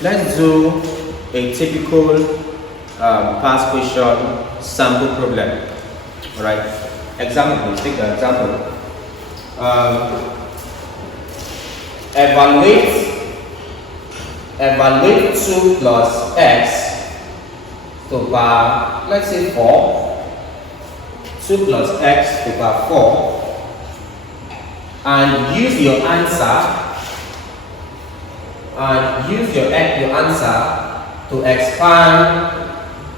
let's do a typical past question sample problem. All right. Example. Let's take the example. Evaluate 2 plus x to the power, let's say 4. 2 plus x to the power 4, and use your answer. To expand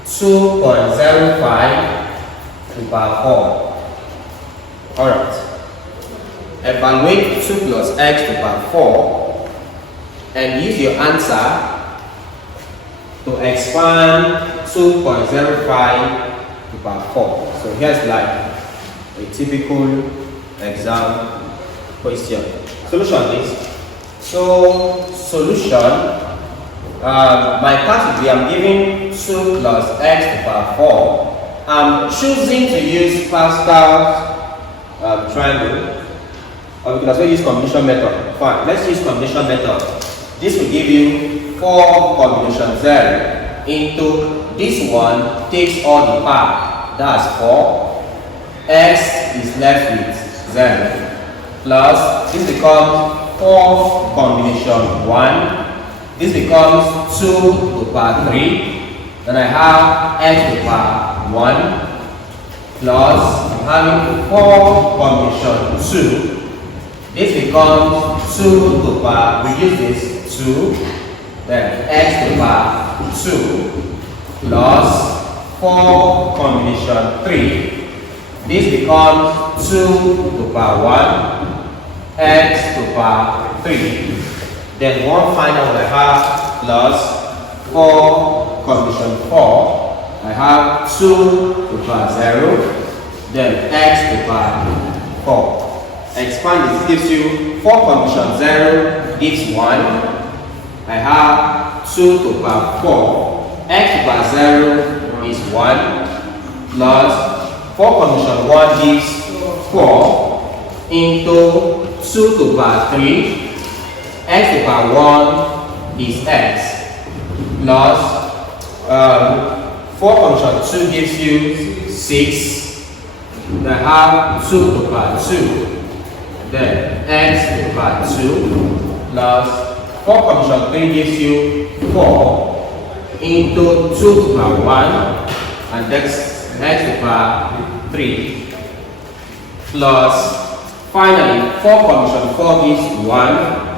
2.05 to the power 4. Alright. Evaluate 2 plus x to the power 4 and use your answer to expand 2.05 to the power 4. So here's like a typical exam question. Solution is solution. My part will be I'm giving 2 plus x to the power 4. I'm choosing to use Pascal's triangle, or we can also use combination method. Fine, let's use combination method. This will give you 4 combination 0 into this one takes all the power. That's 4. X is left with 0 plus this becomes 4 combination 1. This becomes 2 to the power 3. Then I have x to the power 1 plus I'm having 4 combination 2. This becomes 2 to the power, we use this 2, then x to the power 2 plus 4 combination 3. This becomes 2 to the power 1, x to the power 3. Then one final one I have plus 4 combination 4. I have 2 to the power 0, then x to the power 4. Expand this gives you 4 combination 0 gives 1. I have 2 to the power 4. X to the power 0 is 1 plus 4 combination 1 gives 4 into 2 to the power 3. X to the power 1 is x plus 4 combination 2 gives you 6. Then I have 2 to the power 2. Then x to the power 2 plus 4 combination 3 gives you 4 into 2 to the power 1, and that's x to the power 3 plus finally 4 combination 4 gives 1.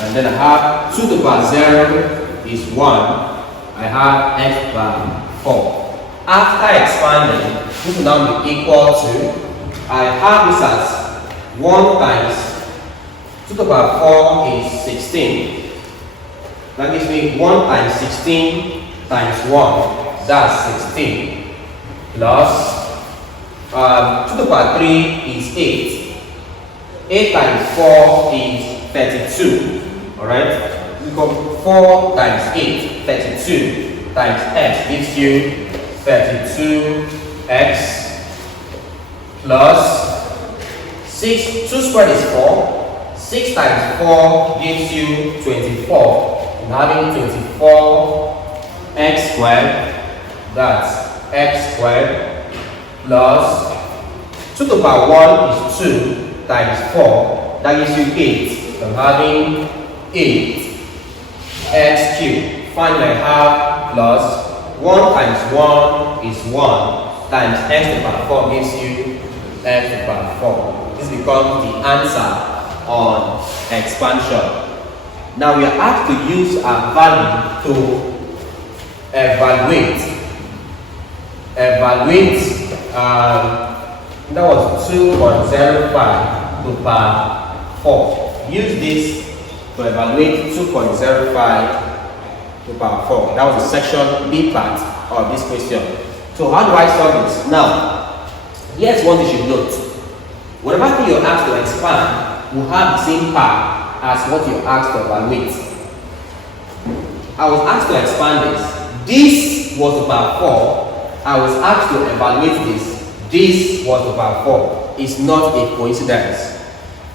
And then I have 2 to the power 0 is 1. I have x to the power 4. After expanding, this will now be equal to, I have this as 1 times 2 to the power 4 is 16. That gives me 1 times 16 times 1. That's 16. Plus 2 to the power 3 is 8. 8 times 4 is 32. Alright, we got 4 times 8, 32 times x gives you 32x plus 6, 2 squared is 4, 6 times 4 gives you 24, and having 24 x squared, that's x squared plus 2 to the power 1 is 2 times 4, that gives you 8, and having 8 x cubed. Finally I have plus 1 times 1 is 1 times x to the power 4 gives you x to the power 4. This becomes the answer on expansion. Now we are asked to use our value to evaluate. That was 2.05 to the power 4. Use this to evaluate 2.05 to the power 4. That was the section B part of this question. So how do I solve this? Now, here's one you should note. Whatever thing you're asked to expand will have the same power as what you're asked to evaluate. I was asked to expand this. This was the power 4. I was asked to evaluate this. This was the power 4. It's not a coincidence.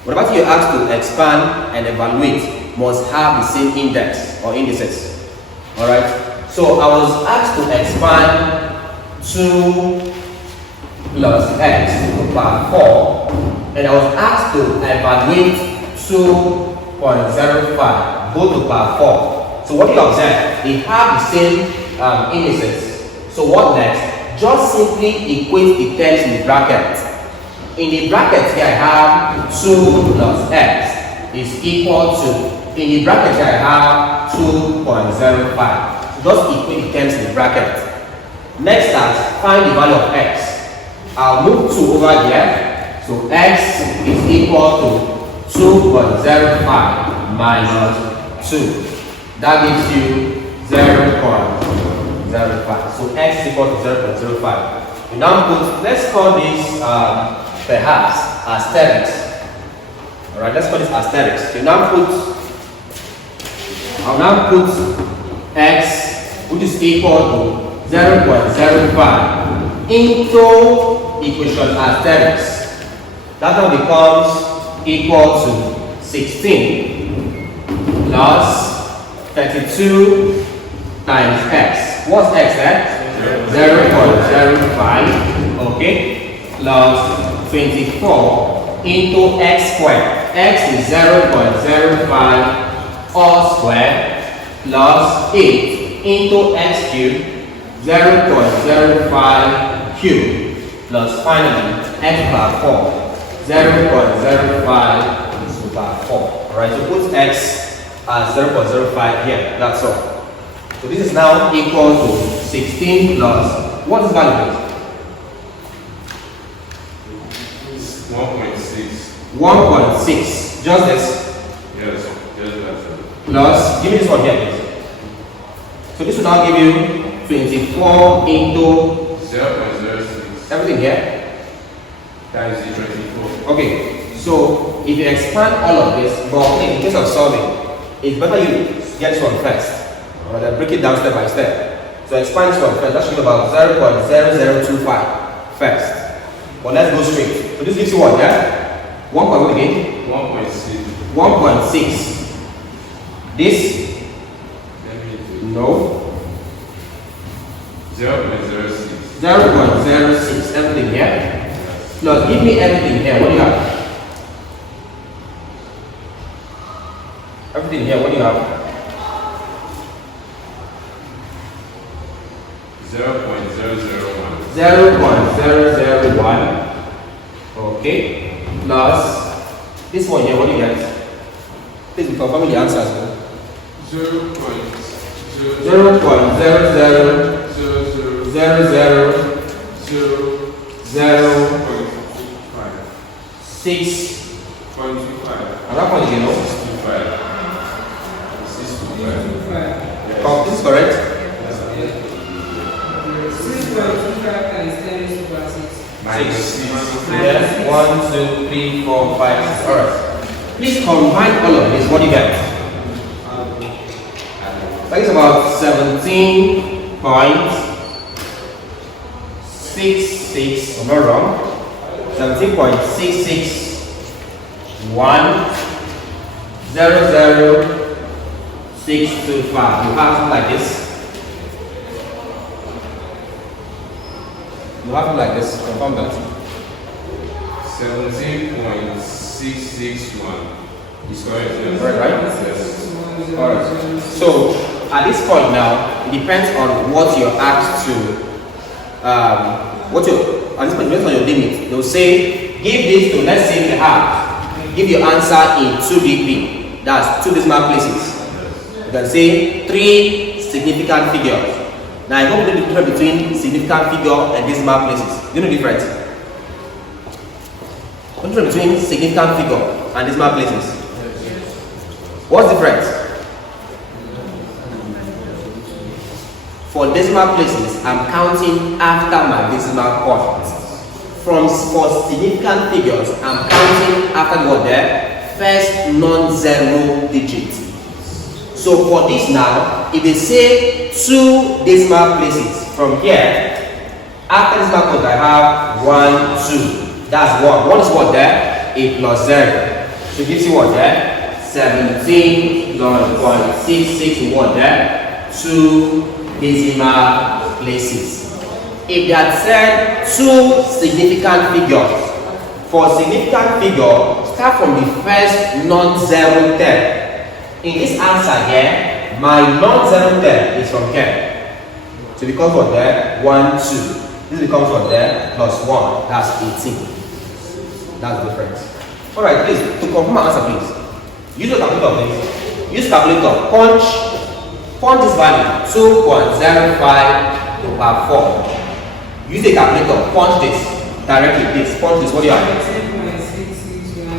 Whatever you're asked to expand and evaluate must have the same index or indices. Alright? So I was asked to expand 2 plus x to the power 4, and I was asked to evaluate 2.05 both to the power 4. So what do you observe? They have the same indices. So what next? Just simply equate the terms in the bracket. In the bracket here I have 2 plus x is equal to, in the bracket here I have 2.05. Just equate the terms in the bracket. Next task, find the value of x. I'll move 2 over here. So x is equal to 2.05 minus 2. That gives you 0.05. So x is equal to 0.05. We now put, let's call this perhaps asterisk. Alright, let's call this asterisk. I'll now put x, which is equal to 0.05 into equation asterisk. That now becomes equal to 16 plus 32 times x. What's x there? 0.05, okay, plus 24 into x squared. X is 0.05 all squared plus 8 into x cubed, 0.05 cubed, plus finally x power 4, 0.05 is to power 4. Alright, so put x as 0.05 here, that's all. So this is now equal to 16 plus, what is value? 1.6. Just this? Yes, just that. Plus, give me this one here, please. So this will now give you 24 into 0.06. everything here. That is the 24. Okay, so if you expand all of this, but in case of solving, it's better you get this one first. Or then break it down step by step. So expand this one first. That should be about 0.0025 first. But let's go straight. So this gives you what, yeah? 1. Again? 1.6. 1.6. This? No. 0.06. 0.06. Everything here. Plus, give me everything here. What do you have? Everything here. What do you have? 0.001. 0.001. Okay. Plus this one here, what do you get? Please be confirming the answers. 0.0000006.25. And that one, you know? 6.25. Oh, this is correct? 6.25 times 10 is over 6. Minus 6. Yes. 1, 2, 3, 4, 5, 6. Alright. Please combine all of this. What do you get? That is about 17.66. I'm not wrong. 17.66100.625. You have something like this. You have it like this. Confirm that. 17.661 is correct. Yes. Right, right? Yes. Alright. So at this point now, it depends on what you're asked to at this point depends on your limit. They'll say, give this to, let's say you have, give your answer in 2 dp, that's 2 decimal places. You can say 3 significant figures. Now I hope the difference between significant figure and decimal places. Do you know the difference? What's the difference between significant figure and decimal places? What's the difference? For decimal places, I'm counting after my decimal point. For significant figures, I'm counting after the word there, first non-zero digit. So for this now, if they say 2 decimal places from here, after decimal point I have 1, 2. That's 1. 1 is what there? A plus 0. So it gives you what there? 17.661 there, 2 decimal places. If they had said 2 significant figures, for significant figure, start from the first non-zero term. In this answer here, my non-zero term is from here. So it becomes what there? 1, 2. This becomes what there? Plus 1. That's 18. That's the difference. Alright, please, to confirm my answer, please. Use your calculator, please. Use calculator. Punch this value. 2.05 to power 4. Use the calculator. Punch this. Directly, please. Punch this. What do you have?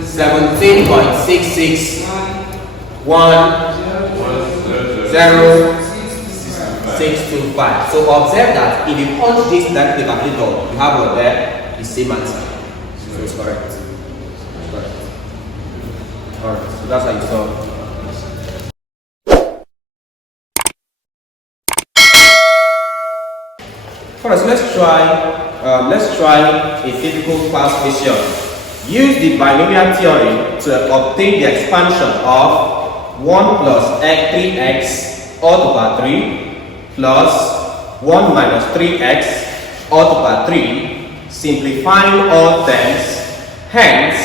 17.661.0.625. So observe that if you punch this directly to the calculator, you have what there? The same answer. So it's correct. Alright, so that's how you solve. Alright, so let's try a typical class question. Use the binomial theory to obtain the expansion of 1 plus 3x all to the power 3 plus 1 minus 3x all to the power 3, simplifying all terms. Hence,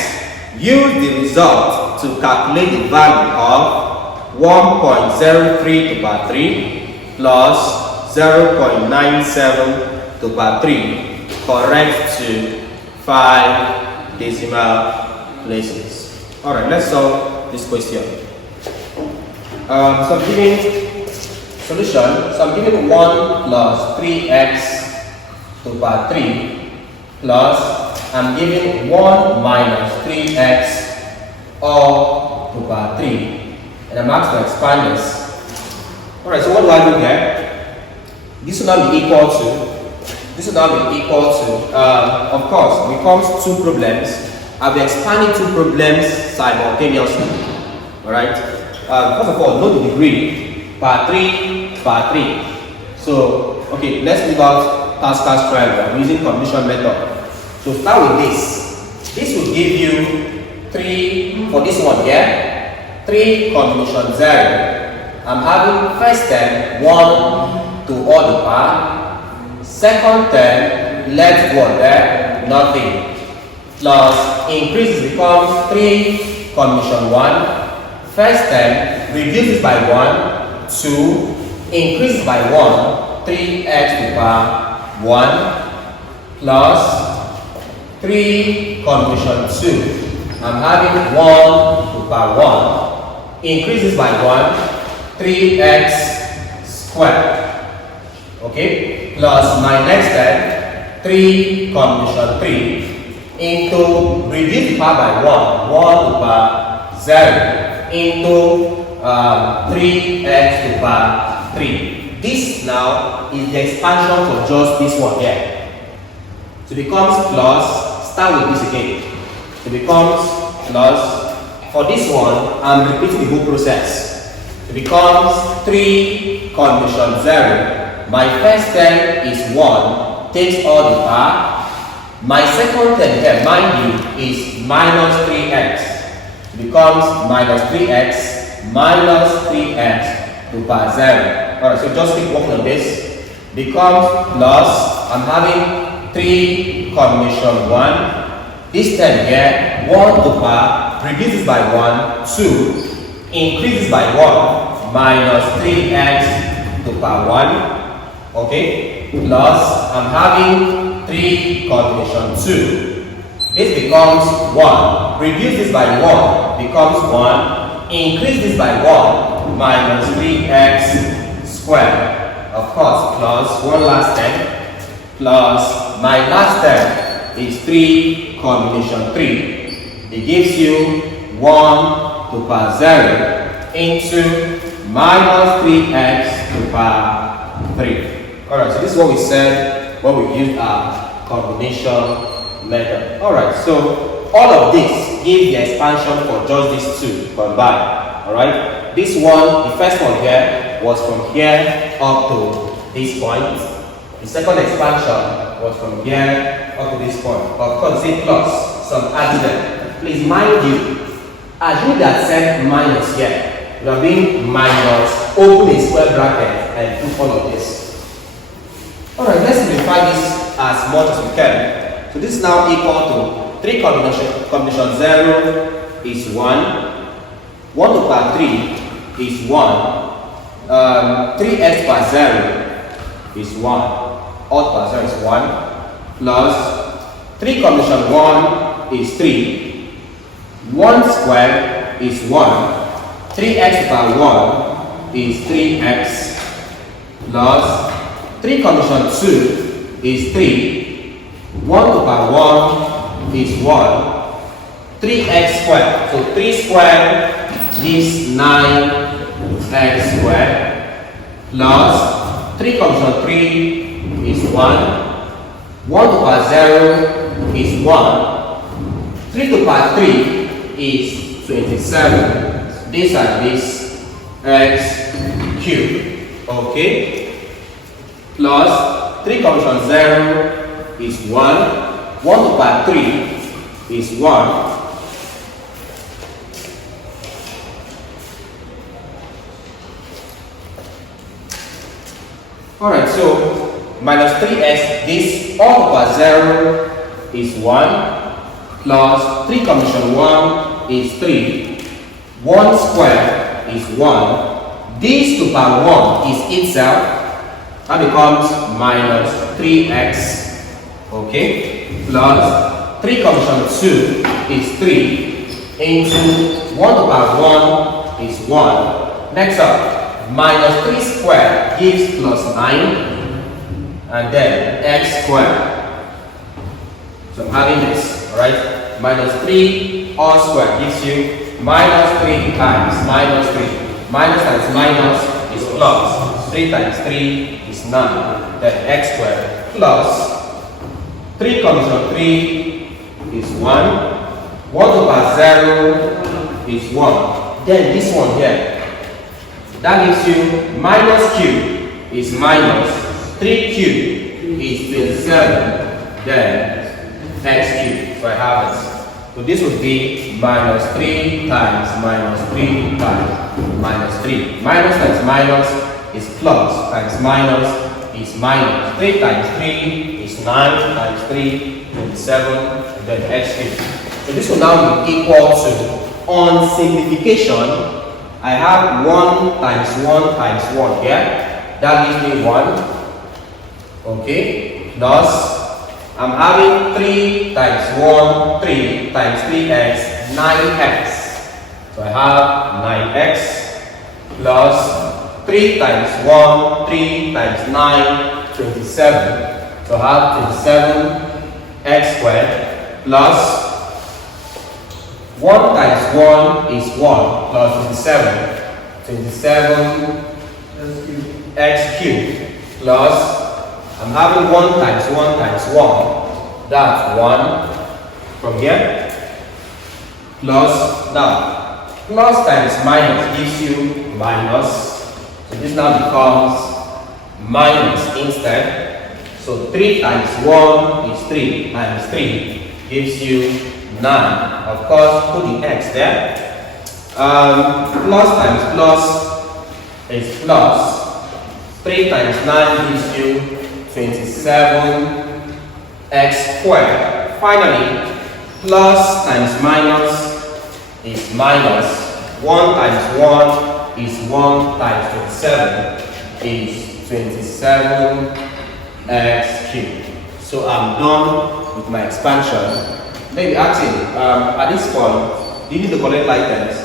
use the result to calculate the value of 1.03 to the power 3 plus 0.97 to the power 3, correct to 5 decimal places. Alright, let's solve this question. So I'm giving solution. So I'm giving 1 plus 3x to the power 3 plus I'm giving 1 minus 3x all to the power 3, and I'm asked to expand this. Alright, so what do I do here? This will now be equal to, of course, when it comes to 2 problems, I'll be expanding 2 problems simultaneously. Alright, first of all, know the degree, power 3, power 3. So, okay, let's leave out Pascal's triangle. I'm using combination method. So, start with this. This will give you 3, for this one here, 3 combination 0. I'm having first term 1 to all the power, second term left one there, nothing, plus increases becomes 3 combination 1, first term reduces by 1, 2, increases by 1, 3x to the power 1, plus 3 combination 2. I'm having 1 to the power 1, increases by 1, 3x squared. Okay, plus my next step, 3 combination 3 into reduce the power by 1 to the power 0 into 3x to the power 3. This now is the expansion for just this one here. So it becomes plus, start with this again. It becomes plus, for this one, I'm repeating the whole process. It becomes 3 combination 0. My first term is 1, takes all the power. My second term here, mind you, is minus 3x. It becomes minus 3x minus 3x to the power 0. Alright, so just keep working on this. Becomes plus, I'm having 3 combination 1. This term here, 1 to the power, reduces by 1, 2, increases by 1, minus 3x to the power 1. Okay, plus I'm having 3 combination 2. This becomes 1, reduces by 1, becomes 1, increases by 1, minus 3x squared. Of course, plus one last term, plus my last term is 3 combination 3. It gives you 1 to the power 0 into minus 3x to the power 3. Alright, so this is what we said when we used our combination method. Alright, so all of this gives the expansion for just these 2 combined. Alright, this one, the first one here was from here up to this point. The second expansion was from here up to this point. Of course, say plus some adjective. Please mind you, Assume that set minus here. We are being minus, open a square bracket and do all of this. Alright, let's simplify this as much as we can. So this is now equal to 3 combination 0 is 1. 1 to the power 3 is 1. 3x plus 0 is 1. All plus 0 is 1. Plus 3 combination 1 is 3. 1 square is 1. 3x to the power 1 is 3x. Plus 3 combination 2 is 3. 1 to the power 1 is 1. 3x squared. So 3 squared gives 9x squared. Plus 3 combination 3 is 1. 1 to the power 0 is 1. 3 to the power 3 is 27. This and this x cubed. Okay. Plus 3 combination 0 is 1. 1 to the power 3 is 1. Alright, so minus 3x, this all to the power 0 is 1. Plus 3 combination 1 is 3. 1 square is 1. This to the power 1 is itself. That becomes minus 3x. Okay. Plus 3 combination 2 is 3. Into 1 to the power 1 is 1. Next up, minus 3 squared gives plus 9. And then x squared. So I'm having this. Alright, minus 3 all squared gives you minus 3 times minus 3. Minus times minus is plus. 3 times 3 is 9. Then x squared plus 3 combination 3 is 1. 1 to the power 0 is 1. Then this one here, that gives you minus cube is minus 3 cube is 27. Then x cubed. So I have it. So this would be minus 3 times minus 3 times minus 3. Minus times minus is plus, times minus is minus. 3 times 3 is 9 times 3, 27, and then x cubed. So this will now be equal to, on simplification, I have 1 times 1 times 1 here. That gives me 1. Okay, plus I'm having 3 times 1, 3 times 3x, 9x. So I have 9x plus 3 times 1, 3 times 9, 27. So I have 27x squared plus 1 times 1 is 1 plus 27. 27x cubed plus I'm having 1 times 1 times 1. That's 1 from here. Plus, now, plus times minus gives you minus. So this now becomes minus instead. So 3 times 1 is 3 times 3 gives you 9. Of course, put the x there. Plus times plus is plus. 3 times 9 gives you 27 x squared. Finally, plus times minus is minus. 1 times 1 is 1 times 27 is 27 x cubed. So I'm done with my expansion. Maybe asking, at this point, you need to collect items.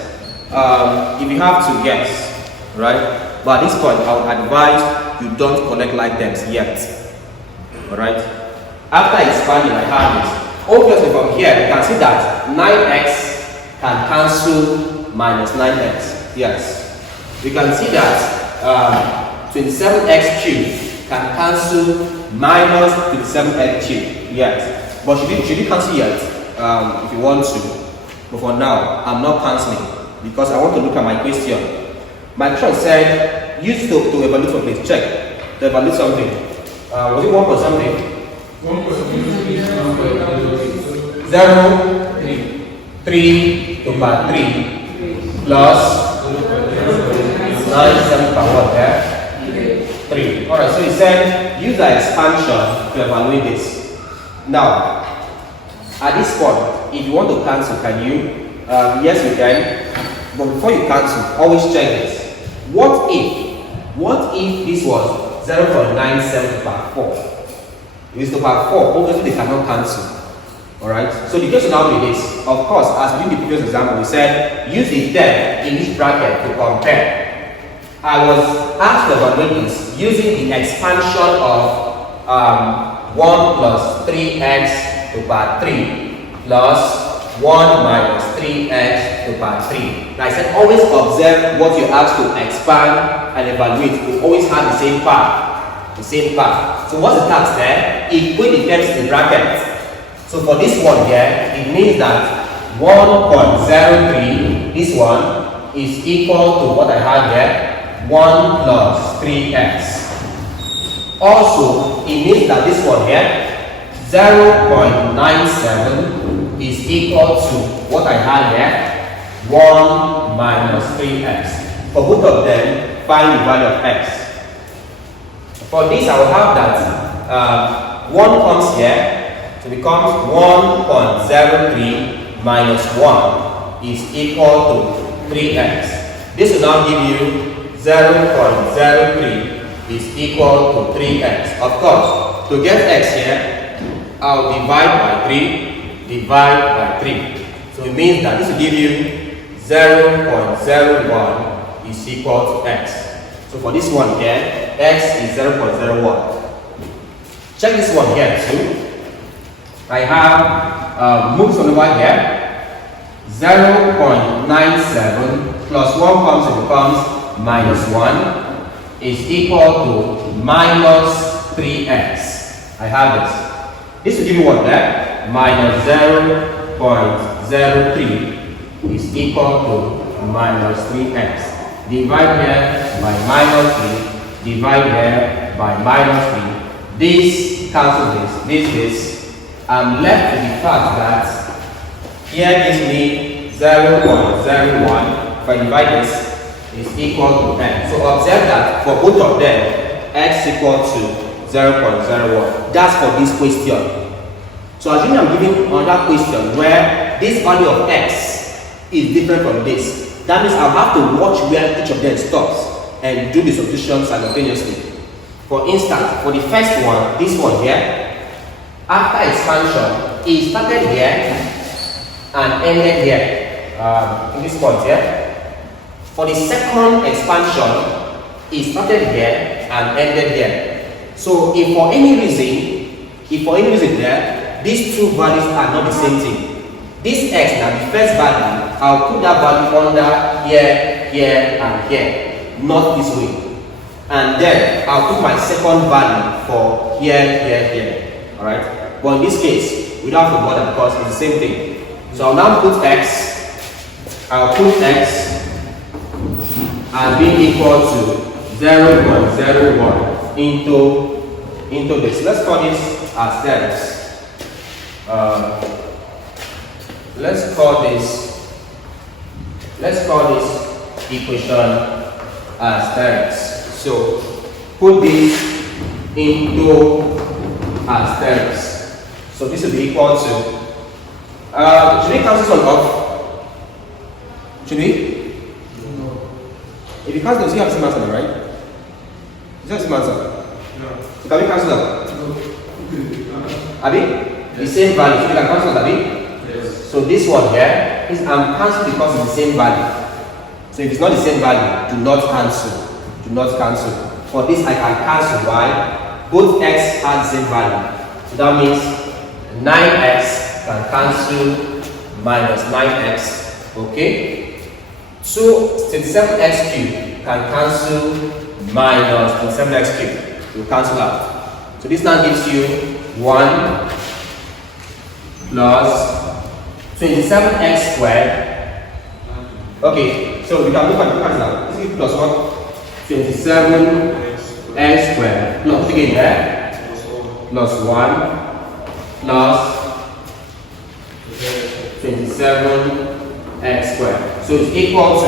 If you have to guess, right? But at this point, I would advise you don't collect items yet. Alright? After expanding, I have this. Obviously, from here, you can see that 9x can cancel minus 9x. Yes. You can see that 27x cubed can cancel minus 27x cubed. Yes. But should you cancel yet? If you want to. But for now, I'm not cancelling because I want to look at my question. My question said, use to evaluate something. Check. To evaluate something. Was it 1 for something? 1 for 3. 0, 3. 3 to the power 3 plus 97 power what there? 3. Alright, so he said use the expansion to evaluate this. Now, at this point, if you want to cancel, can you? Yes, you can. But before you cancel, always check this. What if this was 0.97 to the power 4? If it's to the power 4, obviously they cannot cancel. Alright, so the case will now be this. Of course, as we did the previous example, we said use the term in this bracket to compare. I was asked to evaluate this using the expansion of 1 plus 3x to the power 3 plus 1 minus 3x to the power 3. Now I said always observe what you're asked to expand and evaluate. You always have the same part. The same part. So what's the task there? Equate the terms in brackets. So for this one here, it means that 1.03, this one is equal to what I had here, 1 plus 3x. Also, it means that this one here, 0.97 is equal to what I had here, 1 minus 3x. For both of them, find the value of x. For this, I will have that 1 comes here. So it becomes 1.03 minus 1 is equal to 3x. This will now give you 0.03 is equal to 3x. Of course, to get x here, I'll divide by 3, divide by 3. So it means that this will give you 0.01 is equal to x. So for this one here, x is 0.01. Check this one here too. I have moves on the right here. 0.97 plus 1 comes and becomes minus 1 is equal to minus 3x. I have this. This will give you what there? Minus 0.03 is equal to minus 3x. Divide here by minus 3. Divide here by minus 3. This cancels this. I'm left with the fact that here gives me 0.01. If I divide this, is equal to n. So observe that for both of them, x equal to 0.01. That's for this question. So assuming I'm giving another question where this value of x is different from this, that means I'll have to watch where each of them stops and do the substitution simultaneously. For instance, for the first one, this one here, after expansion, it started here and ended here, in this point here. For the second expansion, it started here and ended here. So if for any reason there, these two values are not the same thing. This x, now the first value, I'll put that value under here, here, and here, not this way. And then I'll put my second value for here, here, here. Alright? But in this case, we don't have to bother because it's the same thing. So I'll now put x, I'll put x and being equal to 0.01 into this. Let's call this as terms. Let's call this equation as terms. So put this into as terms. So this will be equal to should we cancel some off? Should we? No. If you cancel them, so you have the same answer, right? You have the same answer? No. So can we cancel them? No. Abi? Yes. The same value. So we can cancel that, Abi? Yes. So this one here is I'm cancelling because it's the same value. So if it's not the same value, do not cancel. Do not cancel. For this I can cancel. Why? Both x have the same value. So that means 9x can cancel minus 9x. Okay? So 27x cubed can cancel minus 27x cubed. You cancel out. So this now gives you 1 plus 27x squared. Okay, so we can look at the cancel out. This is plus 1. 27x squared. Plus again there. Plus 1 plus 27 7x squared. So it's equal to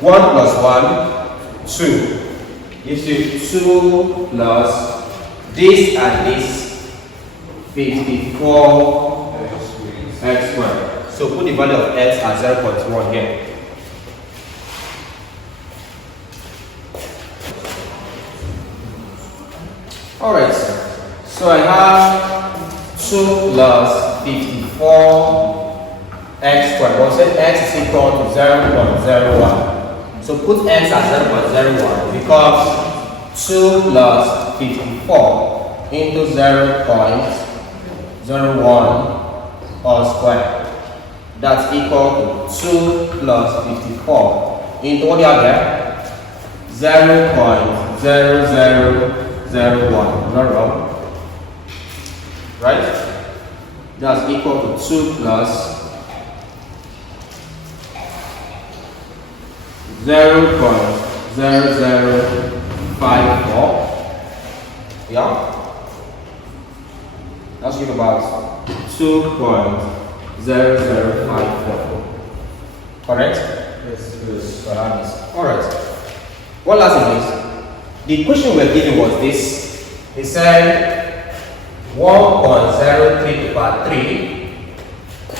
1 plus 1, 2. Gives you 2 plus this and this, 54x squared. So put the value of x at 0.1 here. Alright, so I have 2 plus 54x squared. But say x is equal to 0.01. So put x at 0.01 becomes 2 plus 54 into 0.01 all squared. That's equal to 2 plus 54 into what do you have there? 0.0001. Not wrong. Right? That's equal to 2 plus 0.0054. Yeah? That's give about 2.0054. Correct? Yes. Alright. One last thing is, the question we're given was this. It said 1.03 to the power 3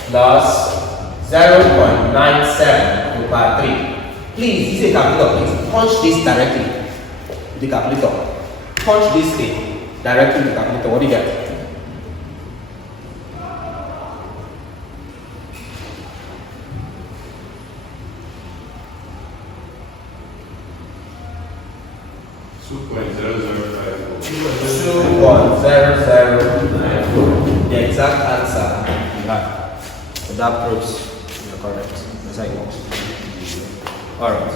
plus 0.97 to the power 3. Please, this is a calculator, please punch this directly to the calculator. Punch this thing directly to the calculator. What do you get? The exact answer you have. So that proves you're correct. That's how it works. Alright.